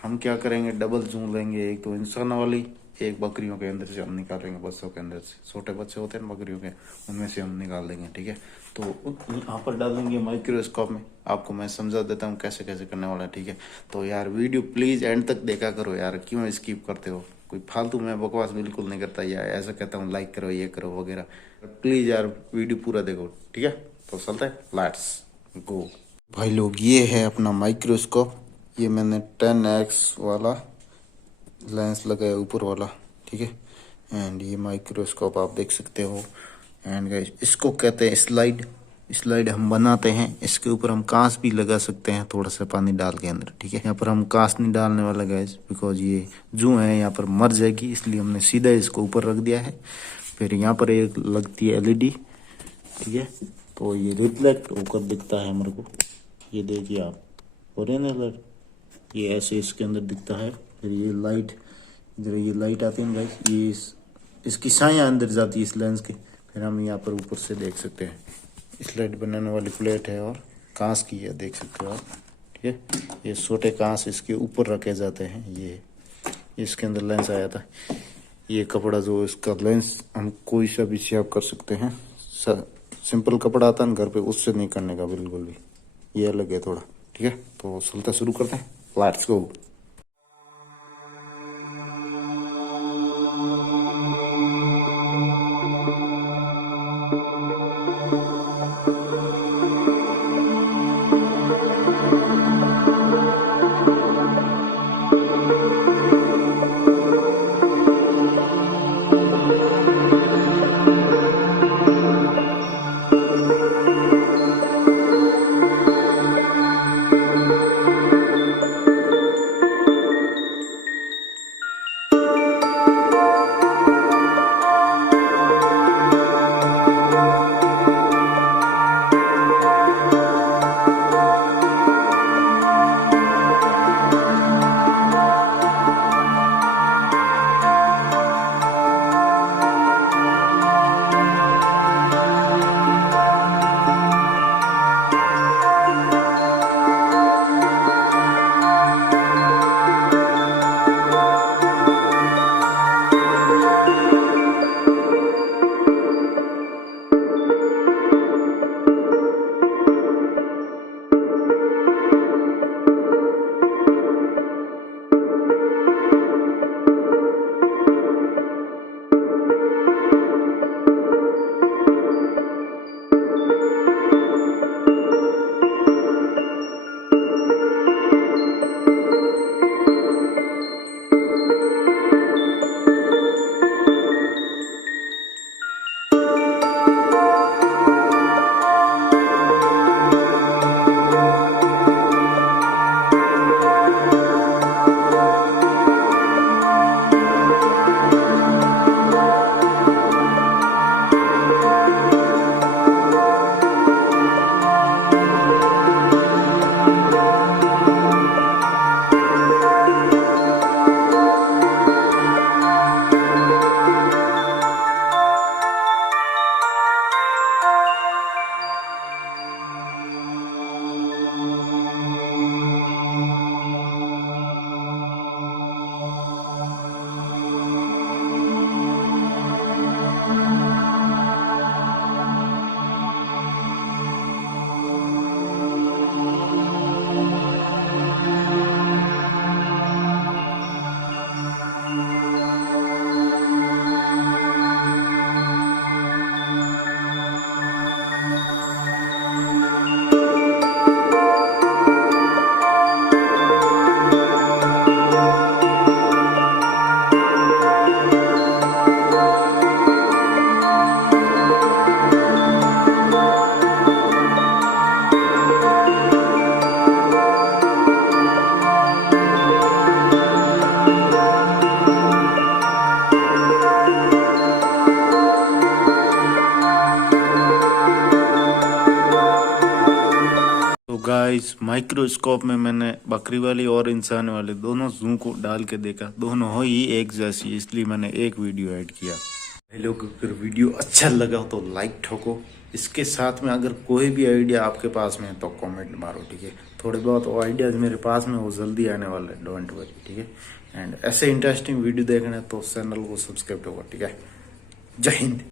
हम क्या करेंगे, डबल जूम लेंगे, एक तो इंसान वाली, एक बकरियों के अंदर से हम निकालेंगे, बच्चों के अंदर से, छोटे बच्चे होते हैं ना बकरियों के, उनमें से हम निकाल देंगे। ठीक है, तो यहाँ पर डालेंगे माइक्रोस्कोप में। आपको मैं समझा देता हूँ कैसे कैसे करने वाला है। ठीक है, तो यार वीडियो प्लीज एंड तक देखा करो यार, क्यों स्किप करते हो? कोई फालतू मैं बकवास बिल्कुल नहीं करता यार, ऐसा कहता हूँ लाइक करो ये करो वगैरह, प्लीज यार वीडियो पूरा देखो। ठीक है, तो चलते हैं, लेट्स गो। भाई लोग, ये है अपना माइक्रोस्कोप। ये मैंने 10x वाला लेंस लगाया ऊपर वाला। ठीक है, एंड ये माइक्रोस्कोप आप देख सकते हो। एंड गाइस, इसको कहते हैं स्लाइड। स्लाइड हम बनाते हैं, इसके ऊपर हम कांच भी लगा सकते हैं थोड़ा सा पानी डाल के अंदर। ठीक है, यहाँ पर हम कांच नहीं डालने वाला गाइस, बिकॉज ये जू है यहाँ पर मर जाएगी, इसलिए हमने सीधा इसको ऊपर रख दिया है। फिर यहाँ पर एक लगती है एलईडी। ठीक है, तो ये रिफ्लेक्ट होकर दिखता है हमारे को। ये देखिए आप, हो रहे ना लाइट, ये ऐसे इसके अंदर दिखता है। फिर ये लाइट, इधर ये लाइट आती है गाइस, ये इसकी छाया अंदर जाती है इस लेंस के। फिर हम यहाँ पर ऊपर से देख सकते हैं, स्लाइड बनाने वाली प्लेट है और कांच की है, देख सकते हो आप। ठीक है, ये छोटे कांच इसके ऊपर रखे जाते हैं। ये इसके अंदर लेंस आया था। ये कपड़ा जो इसका लेंस, हम कोई सा भी शेप कर सकते हैं। सिंपल कपड़ा आता है घर पे, उससे नहीं करने का बिल्कुल भी, ये अलग है थोड़ा। ठीक है, तो चलते शुरू करते हैं, लेट्स गो। गाइस, माइक्रोस्कोप में मैंने बकरी वाली और इंसान वाले दोनों जू को डाल के देखा, दोनों हो ही एक जैसी, इसलिए मैंने एक वीडियो ऐड किया। लोग अगर वीडियो अच्छा लगा तो लाइक ठोको, इसके साथ में अगर कोई भी आइडिया आपके पास में है तो कमेंट मारो, ठीक है। थोड़े बहुत वो आइडियाज मेरे पास में वो जल्दी आने वाले हैं, डोंट वरी, ठीक है। एंड ऐसे इंटरेस्टिंग वीडियो देखना है तो चैनल को सब्सक्राइब करो, ठीक है। जय हिंद।